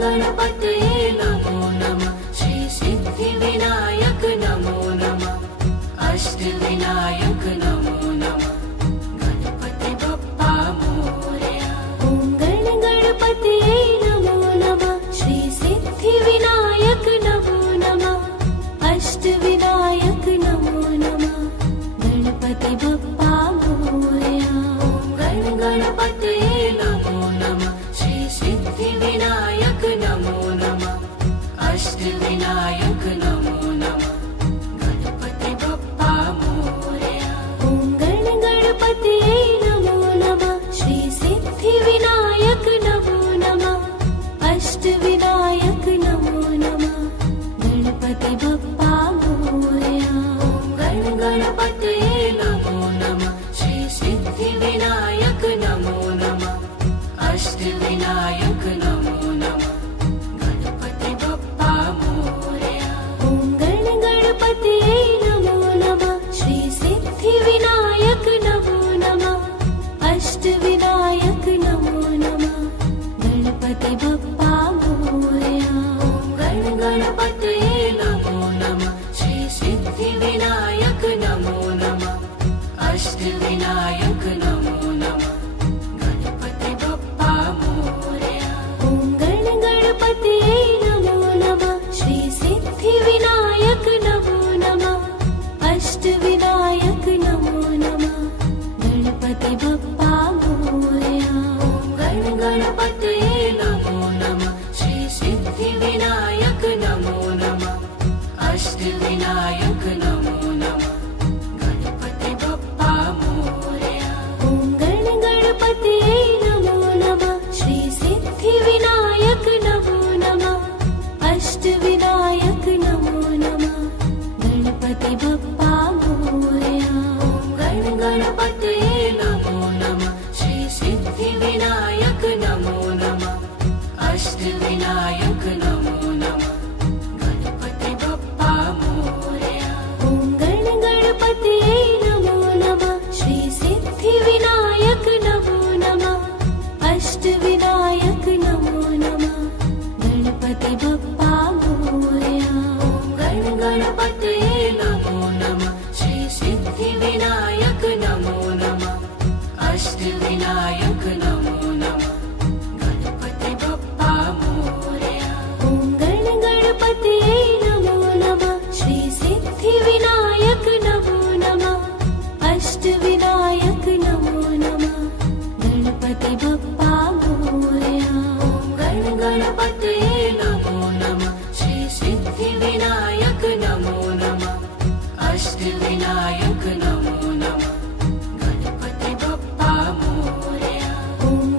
गणपतये नमो नमः। श्री सिद्धिविनायक नमो नमः। अष्टविनायक नमो नमः। गणपति बप्पा मोरया। ॐ गणपतये नमो नमः। श्री सिद्धिविनायक नमो नमः। अष्टविनायक नमो नमः। गणपति बप्पा मोरया। ॐ गणपतये नमो नमः। श्री सिद्धिविनायक नमो नमः। अष्टविनायक नमो नमः। गणपति बप्पा मोरया। ॐ गणपतये नमो नमः। श्री सिद्धिविनायक नमो नमः। अष्टविनायक नमो नमः। गणपति बप्पा मोरया। गणपतये नमो नमः। श्री सिद्धिविनायक नमो नमः। अष्टविनायक नमो नमः। गणपति बप्पा मोरया। ॐ गणपतये नमो नमः। श्री सिद्धिविनायक नमो नमः। अष्टविनायक नमो नमः। गणपति बप्पा मोरया। गणपतये नमो नमः। श्री सिद्धिविनायक नमो नमः। अष्टविनायक नमो नमः। गणपति बप्पा मोरया। ॐ गणपतये नमो नमः। श्री सिद्धिविनायक नमो नमः। अष्टविनायक नमो नमः। गणपति बप्पा मोरया। गणपतये नमो नमः। श्री सिद्धिविनायक नमो नमः। अष्टविनायक नमो नमः। गणपति बप्पा मोरया। ॐ गणपतये नमो नमः। श्री सिद्धिविनायक नमो नमः। अष्टविनायक नमो नमः। गणपति बप्पा मोरया। गणपतये नमो नमः। श्री सिद्धिविनायक नमो नमः। अष्टविनायक नमो नमः। गणपति बप्पा मोरया। ॐ गणपतये नमो नमः। श्री सिद्धिविनायक नमो नमः। अष्टविनायक नमो नमः। गणपति बप्पा मोरया। गणपतये नमो नमः। श्री सिद्धिविनायक नमो नमः। अष्टविनायक नमो नमः। गणपति बप्पा मोरया। ॐ गणपतये नमो नमः। श्री सिद्धिविनायक नमो नमः। अष्टविनायक नमो नमः। गणपति बप्पा मोरया। गणपतये नमो नमः। श्री सिद्धिविनायक नमो नमः। अष्टविनायक नमो नमः। गणपति बप्पा मोरया। ॐ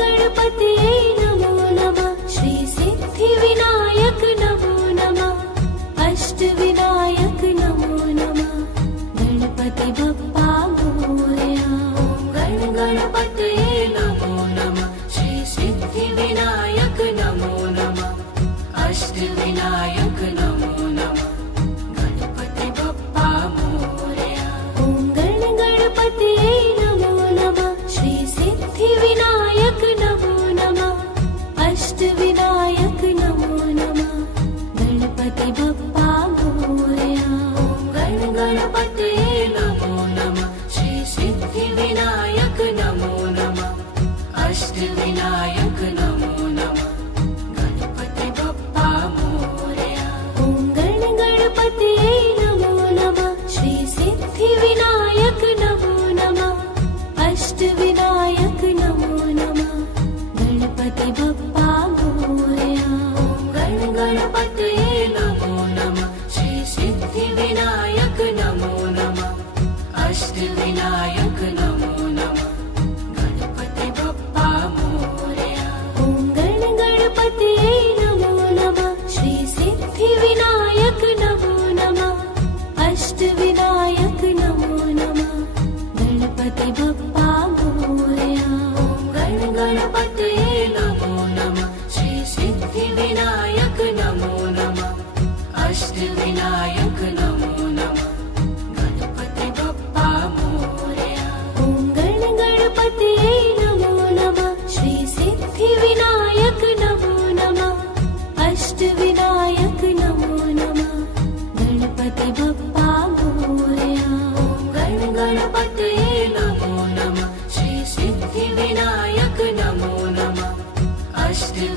गणपतये नमो नमः। श्री सिद्धिविनायक नमो नमः। अष्टविनायक नमो नमः। गणपति बप्पा मोरया। गणपतये नमो नमः। श्री सिद्धिविनायक नमो नमः।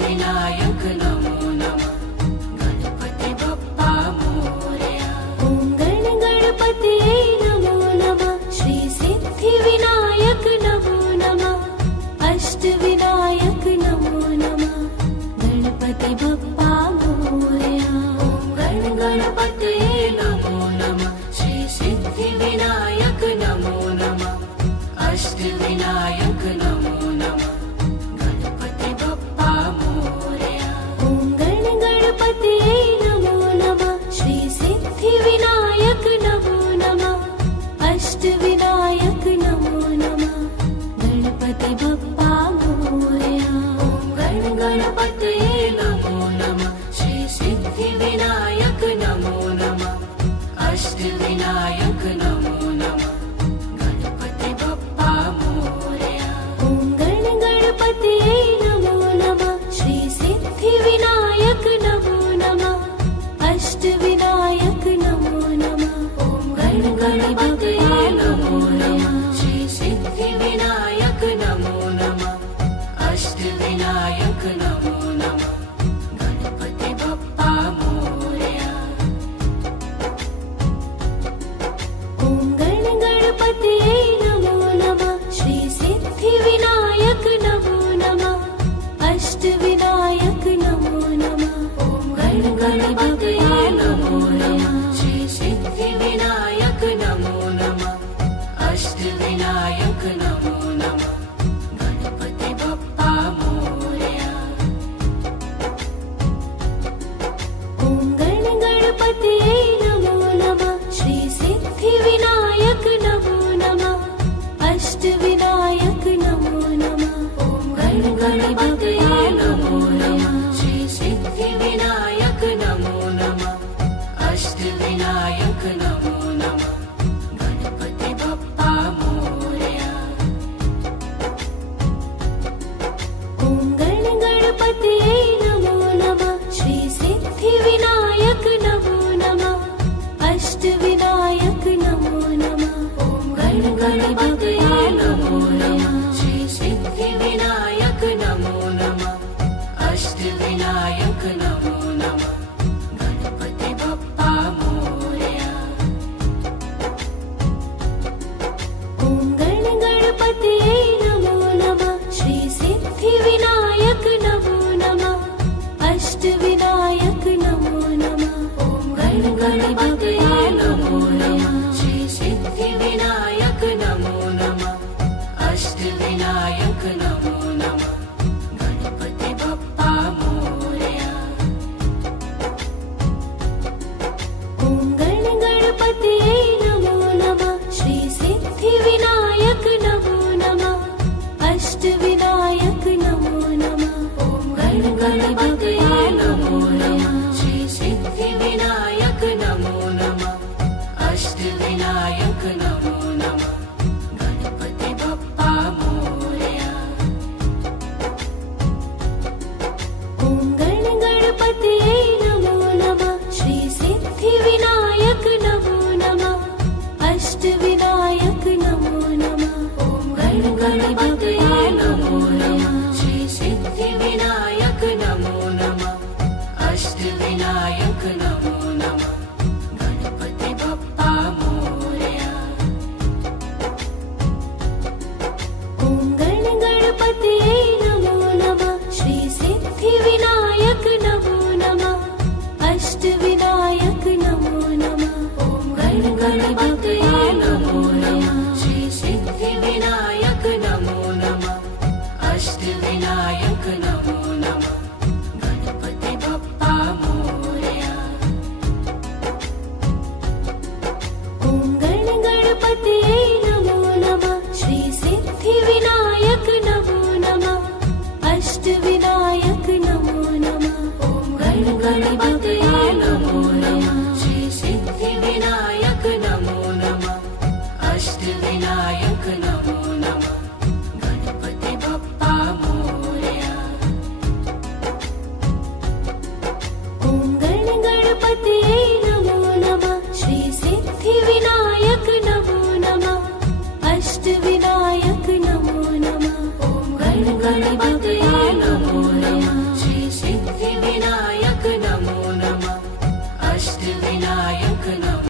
अष्टविनायक नमो नमः गणपति बप्पा मोरया। ॐ गण गणपतये नमो नमः श्री सिद्धिविनायक नमो नमः अष्टविनायक नमो नमः गणपति बप्पा मोरया। गण गणपतये नमो नमः श्री सिद्धिविनायक नमो नमः अष्टविनायक नमो नमः गणपति बप्पा मोरया। ॐ गण गणपतये नमो नमः श्री सिद्धिविनायक नमो नमः अष्टविनायक नमो नमः गणपति बप्पा मोरया। गण गणपतये नमो नमः श्री सिद्धिविनायक नमो नमः अष्टविनायक नमो नमः गणपति बप्पा मोरया। ॐ गण गणपतये नमो नमः श्री सिद्धिविनायक नमो नमः अष्टविनायक नमो नमः गण गणपतये नमो नमः श्री सिद्धिविनायक नमो नमः अष्टविनायक नमो नमः गणपति बप्पा मोरया। ॐ गण गणपतये नमो नमः श्री सिद्धिविनायक नमो नमः अष्टविनायक नमो नमः गण गणपतये नमो नमः श्री सिद्धिविनायक नमो नमः अष्टविनायक नमो नमः गणपति बप्पा मोरया। ॐ गण गणपतये नमो नमः श्री सिद्धिविनायक नमो नमः अष्टविनायक नमो नमः गण गणपतये नमो नमः श्री सिद्धिविनायक नमो नमः अष्टविनायक नमो नमः गणपति बप्पा मोरया। ॐ गण गणपतये नमो नमः श्री सिद्धिविनायक नमो नमः अष्टविनायक नमो नमः गण गणपतये नमो नमः श्री सिद्धिविनायक नमो नमः अष्टविनायक नमो नमः गणपति बप्पा मोरया। ॐ गण गणपतये नमो नमः श्री सिद्धिविनायक नमो नमः अष्टविनायक नमो नमः गण गणपतये नमो नमः श्री सिद्धिविनायक नमो नमः अष्टविनायक नमो नमः गणपति बप्पा मोरया। ॐ गण गणपतये नमो नमः श्री सिद्धिविनायक नमो नमः अष्टविनायक नमो नमः गण गणपतये नमो नमः श्री सिद्धिविनायक नमो नमः अष्टविनायक नमो नमः गणपति बप्पा मोरया। ॐ गण